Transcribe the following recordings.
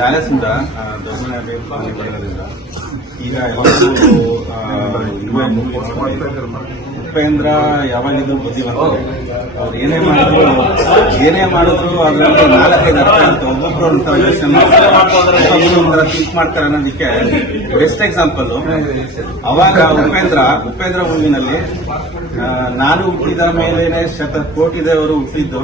ಪ್ಯಾಲೇಸಿಂದ ಬರೋದ್ರಿಂದ ಈಗ ಉಪೇಂದ್ರ ಯಾವಾಗಿದ್ರು ಬುದ್ಧಿವಂತ. ಅವ್ರು ಏನೇ ಮಾಡಿದ್ರು ಅದರಲ್ಲಿ 4-5 ಅರ್ಥ ಅಂತ ಒಬ್ಬೊಬ್ರು ಒಂಥರ ಥಿಂಕ್ ಮಾಡ್ತಾರೆ ಅನ್ನೋದಕ್ಕೆ ಬೆಸ್ಟ್ ಎಕ್ಸಾಂಪಲ್. ಅವಾಗ ಉಪೇಂದ್ರ ಮೂವಿನಲ್ಲಿ ನಾನು ಹುಟ್ಟಿದ ಮೇಲೇನೆ ಕೋಟಿ ದೇವರು ಹುಟ್ಟಿದ್ದು,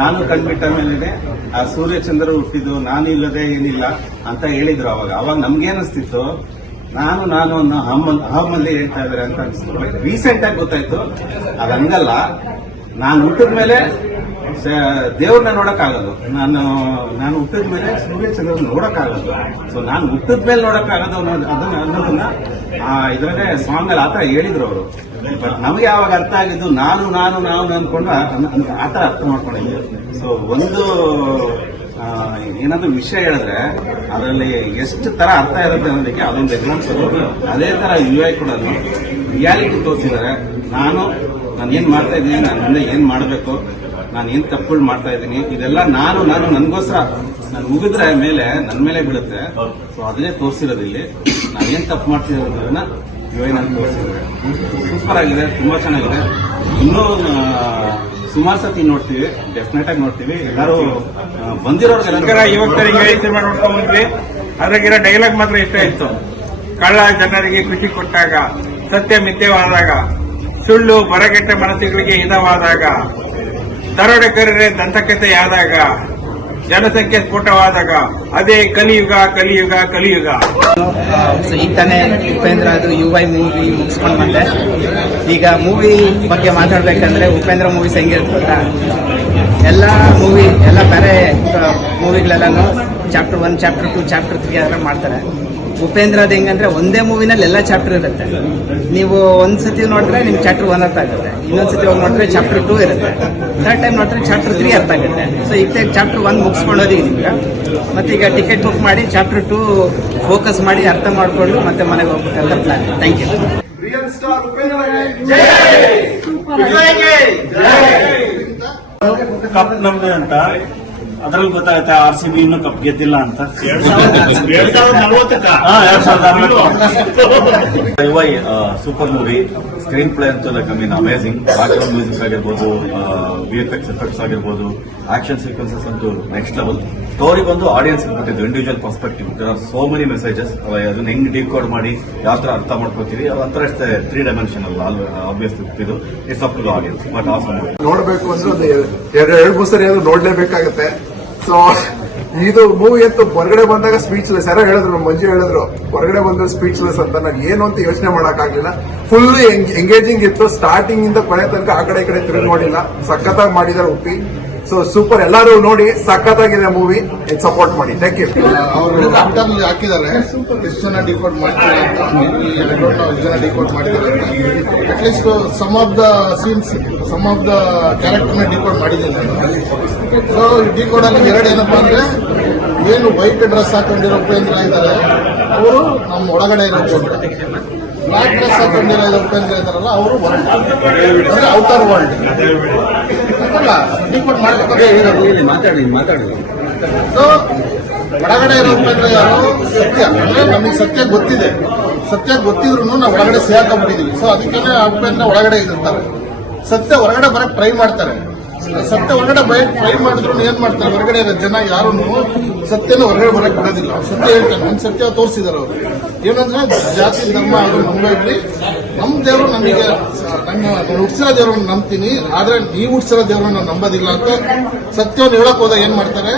ನಾನು ಕಣ್ಬಿಟ್ಟ ಮೇಲೇನೆ ಆ ಸೂರ್ಯಚಂದ್ರ ಹುಟ್ಟಿದ್ದು, ನಾನು ಇಲ್ಲದೆ ಏನಿಲ್ಲ ಅಂತ ಹೇಳಿದ್ರು. ಅವಾಗ ನಮ್ಗೇನಿಸ್ತಿತ್ತು, ನಾನು ಅನ್ನೋ ಹಮ್ಮಲ್ಲಿ ಹೇಳ್ತಾ ಇದಾರೆ ಅಂತ ಅನಿಸ್ತು. ಬಟ್ ರೀಸೆಂಟ್ ಆಗಿ ಗೊತ್ತಾಯ್ತು ಅದು ಹಂಗಲ್ಲ. ನಾನು ಹುಟ್ಟಿದ ಮೇಲೆ ದೇವ್ರನ್ನ ನೋಡಕ್ಕಾಗದು, ನಾನು ಹುಟ್ಟಿದ ಮೇಲೆ ಸೂರ್ಯಚಂದ್ರ ನೋಡಕ್ಕಾಗದು. ಸೊ ನಾನು ಹುಟ್ಟಿದ ಮೇಲೆ ನೋಡಕ್ಕಾಗದು ಅನ್ನೋದನ್ನ ಇದರಲ್ಲೇ ಸಾಂಗ್ ಅಲ್ಲಿ ಆತರ ಹೇಳಿದ್ರು ಅವರು. ಬಟ್ ನಮಗೆ ಯಾವಾಗ ಅರ್ಥ ಆಗಿದ್ದು ನಾನು ಅನ್ಕೊಂಡು ಆತರ ಅರ್ಥ ಮಾಡ್ಕೊಂಡಿದ್ದೆ. ಸೊ ಒಂದು ಏನಾದ್ರು ವಿಷಯ ಹೇಳಿದ್ರೆ ಅದರಲ್ಲಿ ಎಷ್ಟು ತರ ಅರ್ಥ ಇರುತ್ತೆ ಅನ್ನೋದಕ್ಕೆ ಅದೊಂದು ಎಕ್ಸಾಂಪಲ್. ಅದೇ ತರ UI ಕೂಡ ರಿಯಾಲಿಟಿ ತೋರಿಸಿದ್ದಾರೆ. ನಾನು ಏನ್ ಮಾಡ್ತಾ ಇದ್ದೀನಿ, ನಾನು ಮುಂದೆ ಏನ್ ಮಾಡಬೇಕು, ನಾನು ಏನ್ ತಪ್ಪುಗಳು ಮಾಡ್ತಾ ಇದ್ದೀನಿ, ಇದೆಲ್ಲ ನಾನು ನನ್ಗೋಸ್ಕರ ನಾನು ಮುಗಿದ್ರೆ ಮೇಲೆ ನನ್ನ ಮೇಲೆ ಬೀಳುತ್ತೆ. ಸೊ ಅದನ್ನೇ ತೋರಿಸಿರೋದು ಇಲ್ಲಿ. ನಾನೇನ್ ತಪ್ಪು ಮಾಡ್ತಿರೋದನ್ನ UI ನಾನು ತೋರಿಸಿದ್ರೆ ಸೂಪರ್ ಆಗಿದೆ, ತುಂಬಾ ಚೆನ್ನಾಗಿದೆ. ಇನ್ನೂ ಸುಮಾರು ಸತಿ ನೋಡ್ತೀವಿ, ಡೆಫಿನೆಟ್ ಆಗಿ ನೋಡ್ತೀವಿ. ಎಲ್ಲರೂ ಬಂದಿರೋರ್ಗೆಲ್ಲ ಯುವಕರಿಗೆ ನೋಡ್ಕೊಂಡ್ಬಂದ್ವಿ. ಅದ್ರಾಗಿರೋ ಡೈಲಾಗ್ ಮಾತ್ರ ಇಷ್ಟ ಇತ್ತು. ಕಳ್ಳ ಜನರಿಗೆ ಖುಷಿ ಕೊಟ್ಟಾಗ, ಸತ್ಯ ಮಿಥ್ಯವಾದಾಗ, ಸುಳ್ಳು ಬರಗೆಟ್ಟ ಮನಸ್ಸುಗಳಿಗೆ ಹಿತವಾದಾಗ, ದರೋಡೆಕೋರರೇ ದಂತಕಥೆಯಾದಾಗ, ಜನಸಂಖ್ಯೆ ಸ್ಫೋಟವಾದಾಗ, ಅದೇ ಕಲಿಯುಗ. ಈಗ ತಾನೇ ಉಪೇಂದ್ರ ಅದು UI ಮೂವಿ ಮುಗಿಸ್ಕೊಂಡು ಬಂದೆ. ಈಗ ಮೂವಿ ಬಗ್ಗೆ ಮಾತಾಡ್ಬೇಕಂದ್ರೆ ಉಪೇಂದ್ರ ಮೂವೀಸ್ ಹೆಂಗಿರುತ್ತೆ ಗೊತ್ತಾ, ಎಲ್ಲ ಬೇರೆ ಮೂವಿಗಳೆಲ್ಲಾನು ಚಾಪ್ಟರ್ 1, ಚಾಪ್ಟರ್ 2, ಚಾಪ್ಟರ್ 3 ಆದ್ರೆ ಮಾಡ್ತಾರೆ. ಉಪೇಂದ್ರ ಅದು ಹೆಂಗಂದ್ರೆ ಒಂದೇ ಮೂವಿನಲ್ಲಿ ಎಲ್ಲ ಚಾಪ್ಟರ್ ಇರುತ್ತೆ. ನೀವು ಒಂದ್ಸತಿ ನೋಡಿದ್ರೆ ನಿಮ್ಗೆ ಚಾಪ್ಟರ್ 1 ಅರ್ಥ ಆಗುತ್ತೆ, ಇನ್ನೊಂದ್ಸತಿ ಹೋಗಿ ನೋಡಿದ್ರೆ ಚಾಪ್ಟರ್ 2 ಇರುತ್ತೆ, ಥರ್ಡ್ ಟೈಮ್ ನೋಡಿದ್ರೆ ಚಾಪ್ಟರ್ 3 ಅರ್ಥ ಆಗುತ್ತೆ. ಸೊ ಈಗ ಚಾಪ್ಟರ್ 1 ಮುಗಿಸ್ಕೊಂಡೋದೀಗ ನಿಮ್ಗೆ, ಮತ್ತೆ ಈಗ ಟಿಕೆಟ್ ಬುಕ್ ಮಾಡಿ ಚಾಪ್ಟರ್ 2 ಫೋಕಸ್ ಮಾಡಿ ಅರ್ಥ ಮಾಡ್ಕೊಂಡು ಮತ್ತೆ ಮನೆಗೆ ಹೋಗ್ಬೇಕಂತ ಪ್ಲಾನ್. Thank you. ಕಪ್ ನಮ್ದು ಅಂತ ಅದ್ರಲ್ಲಿ ಗೊತ್ತಾಗುತ್ತೆ. RCB ಇನ್ನೂ ಕಪ್ ಗೆದ್ದಿಲ್ಲ ಅಂತ. 2040 UI super movie. Screenplay ಅಂತೂ ಅಮೇಸಿಂಗ್. ಬ್ಯಾಕ್ಗ್ರೌಂಡ್ ಮ್ಯೂಸಿಕ್ ಆಗಿರ್ಬೋದು, VFX ಎಫೆಕ್ಟ್ಸ್ ಆಗಿರ್ಬೋದು, ಆಕ್ಷನ್ ಸೀಕ್ವೆನ್ಸಸ್ ಅಂತೂ ನೆಕ್ಸ್ಟ್ ಲೆವೆಲ್. ಸ್ಟೋರಿ ಬಂದು ಆಡಿಯನ್ಸ್ ಕೊಟ್ಟಿದ್ದು individual perspective. So many messages. ಅದನ್ನ ಹೆಂಗ್ ಡಿಕೋಡ್ ಮಾಡಿ ಯಾವ ತರ ಅರ್ಥ ಮಾಡ್ಕೋತೀವಿ, ಅದಂತರ 3 ಡೈಮೆನ್ಷನಲ್ ಆಬ್ವಿಯಸ್ಲಿ ಇದು. It's up to the audience. But awesome ನೋಡಬೇಕು ಅಂದ್ರೆ ಎರಡು ಸರಿ ನೋಡ್ಲೇಬೇಕಾಗತ್ತೆ. ಸೊ ಇದು ಮೂವಿ ಅಂತೂ ಹೊರಗಡೆ ಬಂದಾಗ ಸ್ಪೀಚ್ಲೆಸ್. ಯಾರೋ ಹೇಳಿದ್ರು, ಮಂಜು ಹೇಳಿದ್ರು ಹೊರಗಡೆ ಬಂದ್ರೆ ಸ್ಪೀಚ್ಲೆಸ್ ಅಂತ. ನಾನು ಏನು ಅಂತ ಯೋಚನೆ ಮಾಡಕ್ಕಾಗ್ಲಿಲ್ಲ. ಫುಲ್ ಎಂಗೇಜಿಂಗ್ ಇತ್ತು, ಸ್ಟಾರ್ಟಿಂಗ್ ಇಂದ ಕೊನೆ ತನಕ. ಆ ಕಡೆ ಈ ಕಡೆ ತಿರುಗಿ ನೋಡಿಲ್ಲ. ಸಖತ್ತಾಗಿ ಮಾಡಿದಾರೆ ಉಪ್ಪಿ. So super. ಎಲ್ಲರೂ ನೋಡಿ, ಸಖತ್ತಾಗಿದೆ ಮೂವಿ. ಸಪೋರ್ಟ್ ಮಾಡಿ. Thank you. ಅವರು ಲ್ಯಾಪ್ಟಾಪ್ ಹಾಕಿದ್ದಾರೆ. ಎಷ್ಟು ಜನ ಡಿಕೋಡ್ ಮಾಡ್ತಾರೆ ಅಂತ, ಎಷ್ಟು ಜನ ಡಿಕೋಡ್ ಮಾಡಿದ್ದಾರೆ ಅಂತ. At least some of the scenes, some of the ಕ್ಯಾರೆಕ್ಟರ್ನ ಡಿಕೋಡ್ ಮಾಡಿದ್ದೀನಿ. ಸೊ ಡಿಕೋಡ್ ಅಲ್ಲಿ ಎರಡು ಏನಪ್ಪಾ ಅಂದ್ರೆ, ಏನು ವೈಟ್ ಡ್ರೆಸ್ ಹಾಕೊಂಡಿರೋ ಉಪೇಂದ್ರ ಇದ್ದಾರೆ, ಅವರು ನಮ್ಮ ಒಳಗಡೆ ಇರೋ ಉಪೇಂದ್ರ. ಬ್ಲಾಕ್ ಡ್ರೆಸ್ ಹಾಕೊಂಡಿರೋ ಉಪೇಂದ್ರ ಇದ್ದಾರಲ್ಲ, ಅವರು ವರ್ಲ್ಡ್ ಅಂದ್ರೆ ಔಟರ್ ವರ್ಲ್ಡ್. ಡಿಕೋಡ್ ಮಾತಾಡಿ. ಸೊ ಒಳಗಡೆ ಇರೋ ಉಪೇಂದ್ರ ಯಾರು, ಸತ್ಯ. ಅಂದ್ರೆ ನಮಗೆ ಸತ್ಯ ಗೊತ್ತಿದೆ. ಸತ್ಯ ಗೊತ್ತಿದ್ರು ನಾವು ಒಳಗಡೆ ಸಿಹಾಕೊಂಡ್ಬಿಟ್ಟಿದೀವಿ. ಸೊ ಅದಕ್ಕೇನೆ ಉಪೇಂದ್ರ ಒಳಗಡೆ ಇರ್ತಾರೆ. ಸತ್ಯ ಹೊರಗಡೆ ಬರಕ್ ಟ್ರೈ ಮಾಡ್ತಾರೆ. ಸತ್ಯ ಹೊರಗಡೆ ಟ್ರೈ ಮಾಡಿದ್ರು ಏನ್ ಮಾಡ್ತಾರೆ, ಹೊರಗಡೆ ಇರೋ ಜನ ಯಾರು ಸತ್ಯನ ಹೊರಗಡೆ ಬರಕ್ ಬಿಡೋದಿಲ್ಲ. ಸತ್ಯ ಹೇಳ್ತಾರೆ, ನಮ್ ಸತ್ಯ ತೋರಿಸಿದಾರೆ ಅವರು. ಏನಂದ್ರೆ ಜಾತಿ ಧರ್ಮ ಅದು ನಂಬಿ, ನಮ್ ದೇವರು ನಮಗೆ, ನನ್ನ ಹುಟ್ಟಿಸಿರೋ ದೇವ್ರನ್ನ ನಂಬ್ತೀನಿ, ಆದ್ರೆ ನೀವು ಹುಟ್ಟಿಸಿರೋ ದೇವ್ರನ್ನ ನಂಬೋದಿಲ್ಲ ಅಂತ ಸತ್ಯವನ್ನು ಹೇಳಕ್ ಹೋದಾಗ ಏನ್ ಮಾಡ್ತಾರೆ,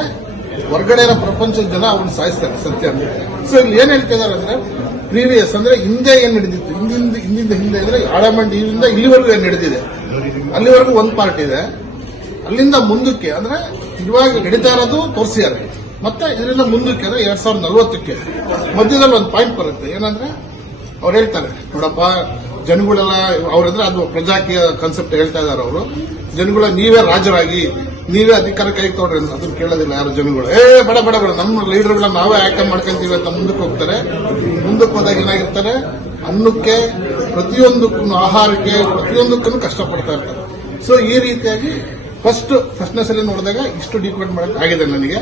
ಹೊರಗಡೆ ಇರೋ ಪ್ರಪಂಚದ ಜನ ಅವ್ರನ್ನ ಸಾಯಿಸ್ತಾರೆ ಸತ್ಯ ಅಂತ. ಸೊ ಇಲ್ಲಿ ಏನ್ ಹೇಳ್ತಿದ್ದಾರೆ ಅಂದ್ರೆ, ಪ್ರೀವಿಯಸ್ ಅಂದ್ರೆ ಹಿಂದೆ ಏನ್ ನಡೆದಿತ್ತು, ಹಿಂದೆ ಅಂದ್ರೆ ಆಳಮಂಡಿ ಇಲ್ಲಿಂದ ಇಲ್ಲಿವರೆಗೂ ಏನ್ ನಡೆದಿದೆ, ಅಲ್ಲಿವರೆಗೂ ಒಂದ್ ಪಾರ್ಟ್ ಇದೆ. ಅಲ್ಲಿಂದ ಮುಂದಕ್ಕೆ ಅಂದ್ರೆ ಇವಾಗ ನಡೀತಾ ಇರೋದು ತೋರಿಸಿದ್ದಾರೆ. ಮತ್ತೆ ಇದರಿಂದ ಮುಂದಕ್ಕೆ ಅಂದ್ರೆ 2040ಕ್ಕೆ ಮಧ್ಯದಲ್ಲಿ ಒಂದು ಪಾಯಿಂಟ್ ಬರುತ್ತೆ. ಏನಂದ್ರೆ ಅವ್ರು ಹೇಳ್ತಾರೆ, ನೋಡಪ್ಪ ಜನಗಳೆಲ್ಲ ಅವ್ರಂದ್ರೆ ಅದು ಪ್ರಜಾಕೀಯ ಕಾನ್ಸೆಪ್ಟ್ ಹೇಳ್ತಾ ಇದಾರೆ ಅವರು. ಜನಗಳ ನೀವೇ ರಾಜರಾಗಿ, ನೀವೇ ಅಧಿಕಾರ ಕೈ ತಗೊಳ್ರಿ ಅಂತ. ಅದನ್ನ ಕೇಳೋದಿಲ್ಲ ಯಾರು ಜನಗಳು. ಬೇಡ ನಮ್ಮ ಲೀಡರ್ಗಳನ್ನ ನಾವೇ ಆಯ್ಕೆ ಮಾಡ್ಕೊಂತೀವಿ ಅಂತ ಮುಂದಕ್ಕೆ ಹೋಗ್ತಾರೆ. ಮುಂದಕ್ಕೆ ಹೋದಾಗ ಏನಾಗಿರ್ತಾರೆ, ಅನ್ನಕ್ಕೆ, ಪ್ರತಿಯೊಂದಕ್ಕೂ, ಆಹಾರಕ್ಕೆ, ಪ್ರತಿಯೊಂದಕ್ಕೂ ಕಷ್ಟಪಡ್ತಾ ಇರ್ತಾರೆ. ಸೊ ಈ ರೀತಿಯಾಗಿ ಫಸ್ಟ್ನೆಸ್ ಅಲ್ಲಿ ನೋಡಿದಾಗ ಇಷ್ಟು ಡಿಕೋಡ್ ಮಾಡಕ್ ಆಗಿದೆ ನನಗೆ.